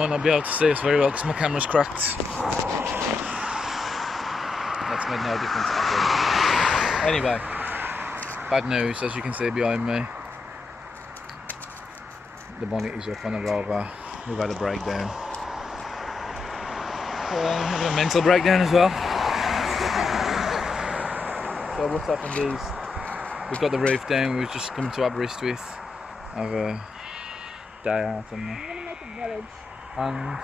might not be able to see us very well because my camera's cracked. That's made no difference at all. Anyway, bad news, as you can see behind me. The bonnet is up on the Rover. We've had a breakdown. Having a mental breakdown as well. So what's happened is we've got the roof down. We've just come to Aberystwyth, have a day out and I'm gonna make a village. And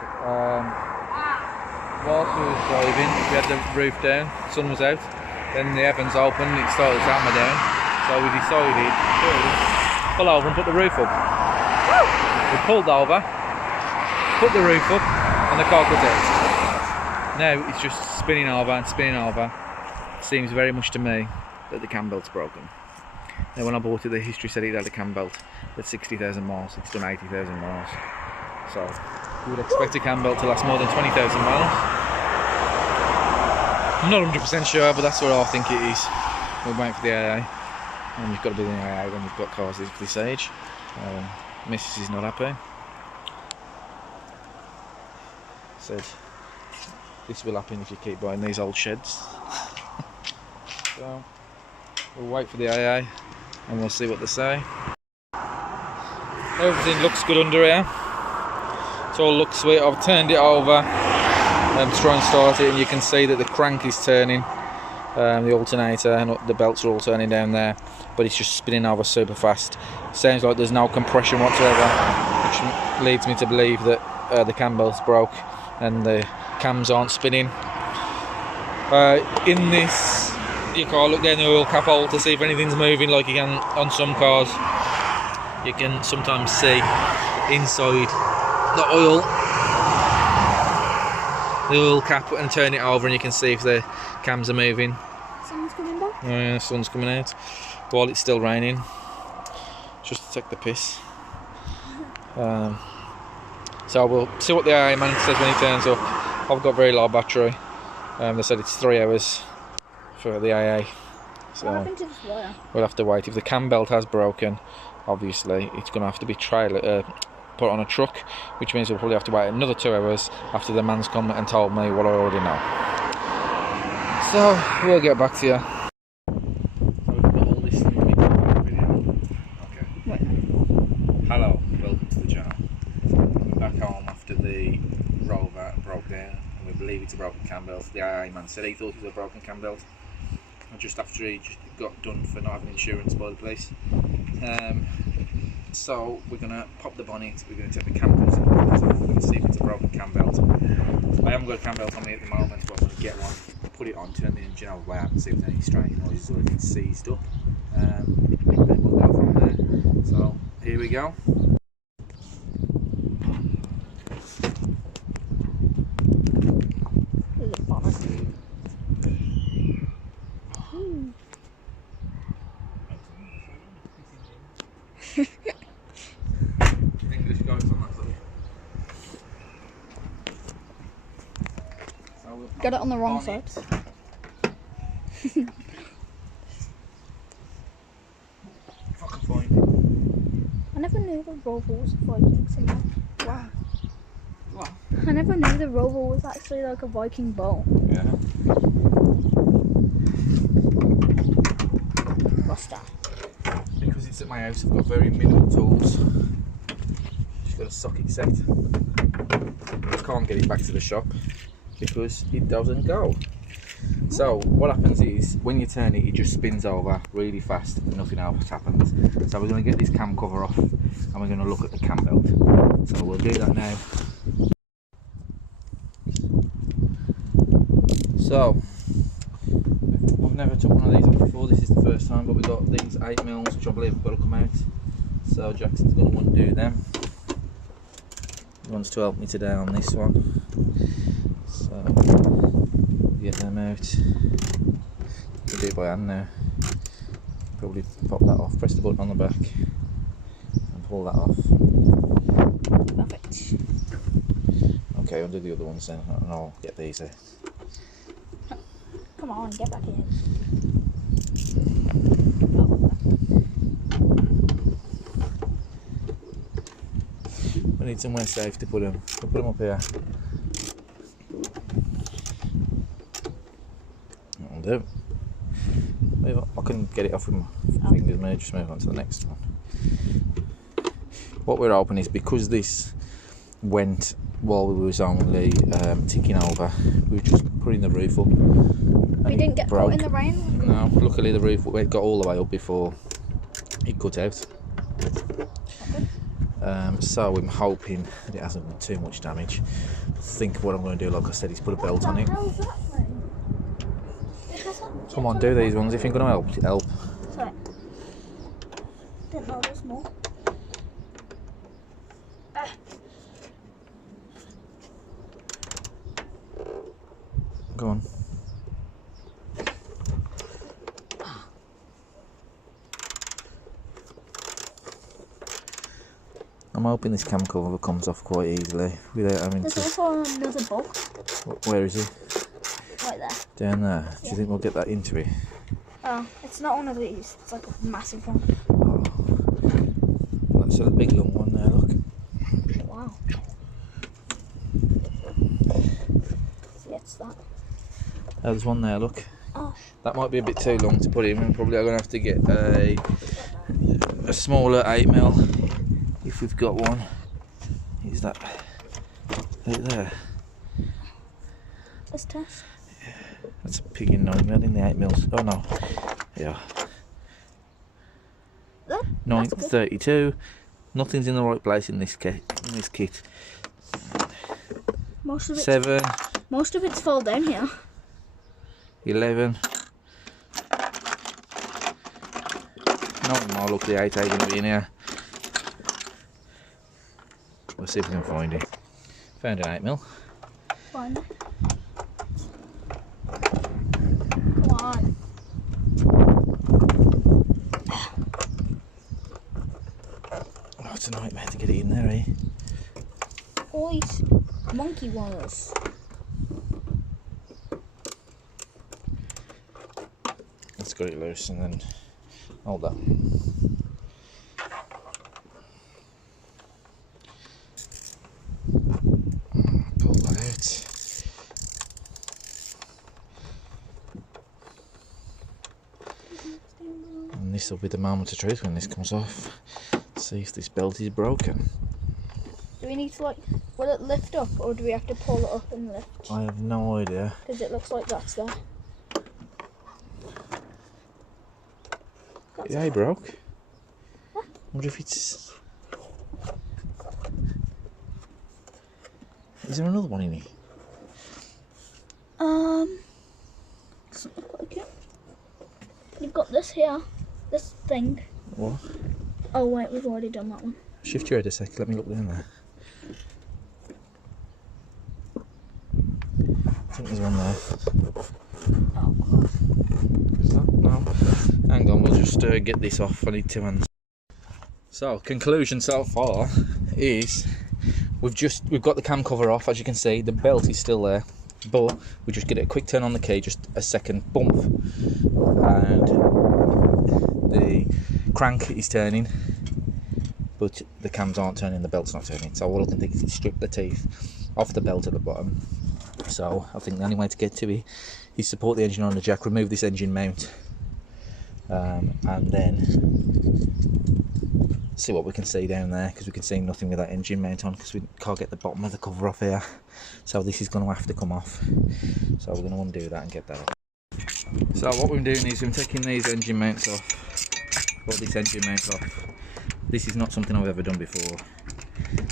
whilst we were driving, we had the roof down, the sun was out, then the heavens opened, it started to hammer down, so we decided to pull over and put the roof up. We pulled over, put the roof up, and the car cut out. Now it's just spinning over and spinning over. It seems very much to me that the cam belt's broken. Now when I bought it, the history said it had a cam belt at 60,000 miles, it's done 80,000 miles. So you would expect a cam belt to last more than 20,000 miles. I'm not 100% sure, but that's what I think it is. We're waiting for the AA, and you've got to be in the AA when you've got cars this age. Mrs. is not happy. Said this will happen if you keep buying these old sheds. So we'll wait for the AA and we'll see what they say. Everything looks good under here. It all looks sweet. I've turned it over to try and start it, and you can see that the crank is turning, the alternator and the belts are all turning down there, but it's just spinning over super fast. Sounds like there's no compression whatsoever, which leads me to believe that the cam belt's broke and the cams aren't spinning. In this, you can't look down the oil cap hole to see if anything's moving like you can on some cars. You can sometimes see inside the oil cap and turn it over, and you can see if the cams are moving. Sun's coming back? Oh yeah, the sun's coming out while it's still raining, just to take the piss. So we'll see what the AA man says when he turns up. I've got very low battery. They said it's 3 hours for the AA, so What happened to this wire? we'll have to wait. If the cam belt has broken, obviously it's going to have to be put on a truck, which means we'll probably have to wait another 2 hours after the man's come and told me what I already know. So we'll get back to you. Hello, welcome to the channel. We're back home after the Rover broke down, and we believe it's a broken cam belt. The AA man said he thought it was a broken cam belt, and just after he just got done for not having insurance by the police. So we're going to pop the bonnet, we're going to take the cam belt off, we're going to see if it's a broken cam belt. I haven't got a cam belt on me at the moment, but I'm going to get one, put it on, turn the engine over way out and see if there's any strange noises or if it's seized up. And then we'll go from there. So here we go. There's a bonnet. English guys on that side. So we'll Got it on the wrong side. If I can find it. I never knew the Rover was a Viking singer. Wow. What? I never knew the Rover was actually like a Viking boat. Yeah. What's that? Because it's at my house, I've got very minimal tools. Just got a socket set. I can't get it back to the shop because it doesn't go. So what happens is when you turn it, it just spins over really fast and nothing else happens. So we're going to get this cam cover off and we're going to look at the cam belt. So we'll do that now. So I've never took one of these off before, this is the first time, but we've got these 8mm which I believe have got to come out. So Jackson's going to undo them. He wants to help me today on this one. So get them out. You can do it by hand now. Probably pop that off, press the button on the back and pull that off. Perfect. Okay, undo the other ones then and I'll get these out. Come on, get back in. We're We need somewhere safe to put them. We'll put them up here. That'll do. I can get it off with my fingers, maybe just move on to the next one. What we're hoping is, because this went while we was only ticking over, we were just putting the roof up. We didn't get caught in the rain? No, luckily the roof got all the way up before it cut out. So I'm hoping that it hasn't done too much damage. I think what I'm going to do, like I said, is put a belt on it. Come on, do these ones. If you're going to help. Sorry. Didn't know there's more. Go on. I'm hoping this cam cover comes off quite easily without having to... There's also another bug. Where is he? Right there. Down there. Yeah. Do you think we'll get that into it? Oh, it's not one of these. It's like a massive one. Oh. That's a big long one there, look. Wow. See, it's that. Oh, there's one there, look. Oh. That might be a bit too long to put in. We're probably going to have to get a smaller 8mm. If we've got one. Is that right there? Let's test. Yeah, that's a pig in 9mm in the 8mm. Oh no. Yeah. 932. Nothing's in the right place in this kit. Most of it's 7. Most of it's fall down here. 11. Not more. Look, the 8 ain't going to be in here. We'll see if we can find it. Found an 8mm. Find it. Come on. Oh, it's a nightmare to get it in there, eh? All these monkey wires. Let's get it loose and then hold that. Pull that out. And this will be the moment of truth when this comes off. See if this belt is broken. Do we need to will it lift up or do we have to pull it up and lift? I have no idea. Because it looks like that's there. Yeah, he broke. I wonder if it's... Is there another one in here? Doesn't look like it. You've got this here, this thing. What? Oh wait, we've already done that one. Shift your head a sec, let me look down there. I think there's one there. Oh god. Is that? No. Hang on, we'll just get this off. I need 2 hands. So, conclusion so far is we've got the cam cover off. As you can see, the belt is still there, but we just get a quick turn on the key, just a second bump, and the crank is turning, but the cams aren't turning, the belt's not turning. So all I can think is strip the teeth off the belt at the bottom. So I think the only way to get to it is support the engine on the jack, remove this engine mount, and then see what we can see down there, because we can see nothing with that engine mount on because we can't get the bottom of the cover off here. So this is going to have to come off. So we're going to undo that and get that off. So what we're doing is we're taking these engine mounts off, or this engine mount off. This is not something I've ever done before.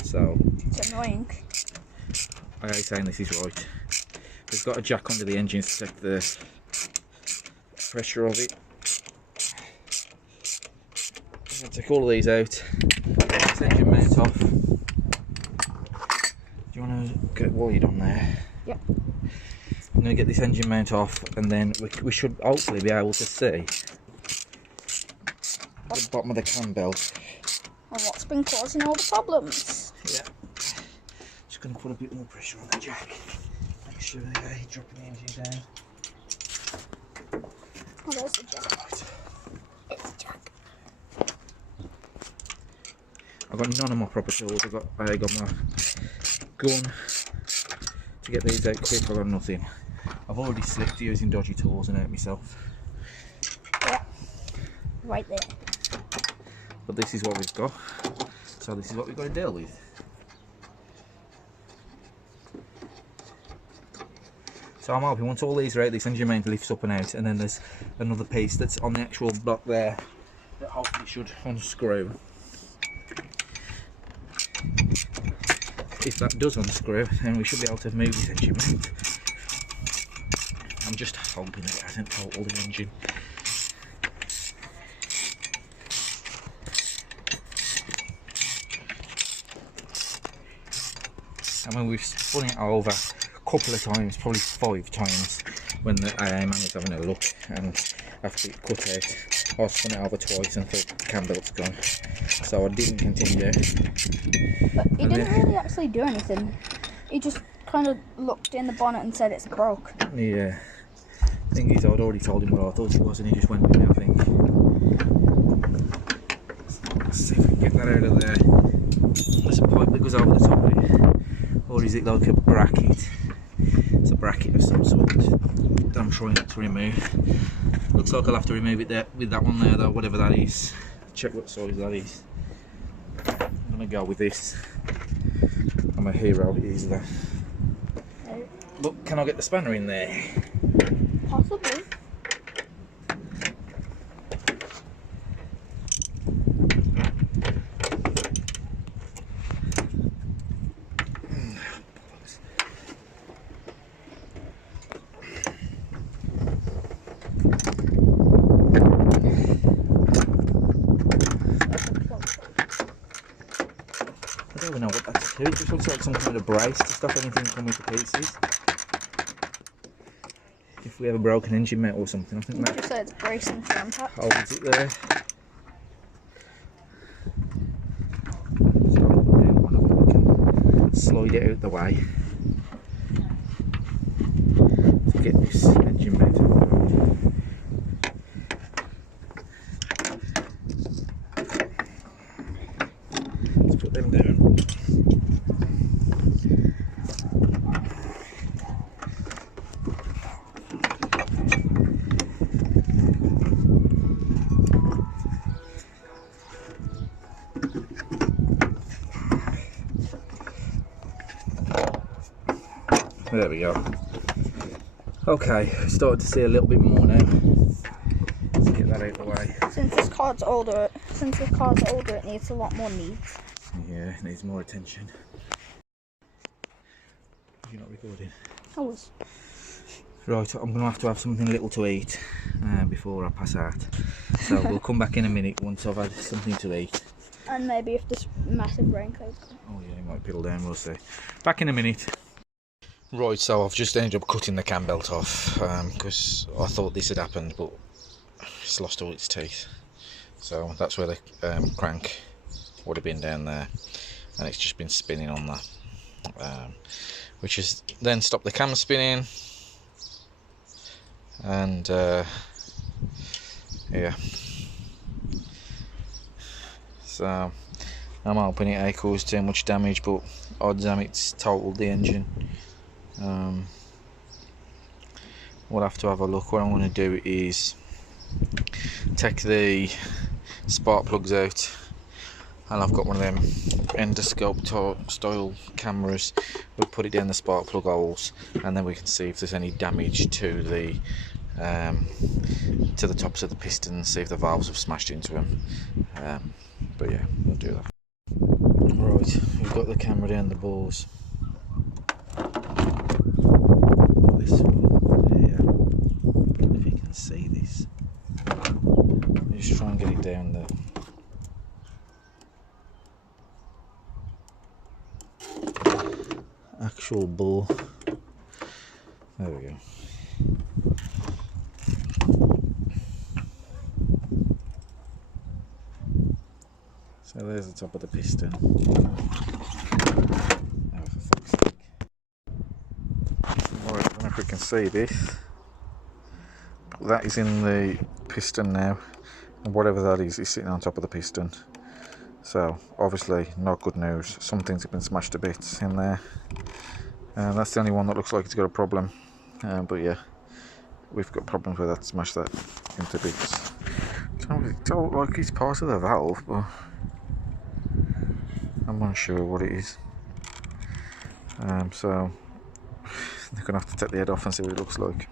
So It's annoying. I hate saying this is right. We've got a jack under the engine to check the pressure of it. I'm going to take all of these out. This engine mount off. Do you want to get wired on there? Yep. I'm going to get this engine mount off, and then we should hopefully be able to see the bottom of the cam belt. And what's been causing all the problems? Yeah. Just going to put a bit more pressure on the jack. Make sure they're dropping the engine down. Oh, there's the jack. Right. It's the jack. I've got none of my proper tools. I got my gun to get these out quick. I've got nothing. I've already slipped using dodgy tools and hurt myself. Yeah, right there. But this is what we've got. So this is what we've got to deal with. So I'm hoping once all these are out, this engine mount lifts up and out, and then there's another piece that's on the actual block there that hopefully should unscrew. If that does unscrew, then we should be able to move this engine mount. I'm just hoping that it hasn't totaled the engine. I mean, we've spun it over a couple of times, probably 5 times, when the man was having a look, and after it cut out, I spun it over twice and thought the cam belt's gone. So I didn't continue. But he didn't really actually do anything. He just kind of looked in the bonnet and said it's broke. Yeah. The thing is, I'd already told him what I thought it was, and he just went with me, I think. Let's see if we can get that out of there. There's a pipe that goes over the top of it. Or is it like a bracket? It's a bracket of some sort that I'm trying to remove. Looks like I'll have to remove it there with that one there though, whatever that is. Check what size that is. I'm gonna go with this. I'm a hero, it is that. Look, can I get the spanner in there? Possibly. I don't know what that's to. It just looks like some kind of brace to stop anything coming to pieces. If we have a broken engine mount or something, I think that Just say it's bracing for impact. holds it there. So we can slide it out the way to get this engine mount on the road. Let's put them down. There we go. Okay, starting to see a little bit more now. Let's get that out of the way. Since this car's older, it needs a lot more needs. Yeah, it needs more attention. You're not recording? I was. Right, I'm going to have something little to eat before I pass out. So we'll come back in a minute once I've had something to eat. And maybe if this massive rain cloud's gone. Oh yeah, it might piddle down, we'll see. Back in a minute. Right, so I've just ended up cutting the cam belt off because I thought this had happened, but it's lost all its teeth. So that's where the crank would have been down there, and it's just been spinning on that, which has then stopped the cam spinning, and yeah. So I'm hoping it ain't caused too much damage, but odds damn it's totaled the engine. We'll have to have a look. What I'm going to do is take the spark plugs out, and I've got one of them endoscope style cameras. We'll put it down the spark plug holes, and then we can see if there's any damage to the tops of the pistons, see if the valves have smashed into them. But yeah, we'll do that. Right, we've got the camera down the bores. This one here, if you can see this, just try and get it down there. Actual bore. There we go. So there's the top of the piston. Oh, for fuck's sake. Right, I don't know if we can see this. That is in the piston now, and whatever that is sitting on top of the piston. So obviously not good news. Some things have been smashed to bits in there, and that's the only one that looks like it's got a problem. But yeah, we've got problems with that. Smash that into bits. It's all like it's part of the valve, but I'm unsure what it is. So they're gonna have to take the head off and see what it looks like.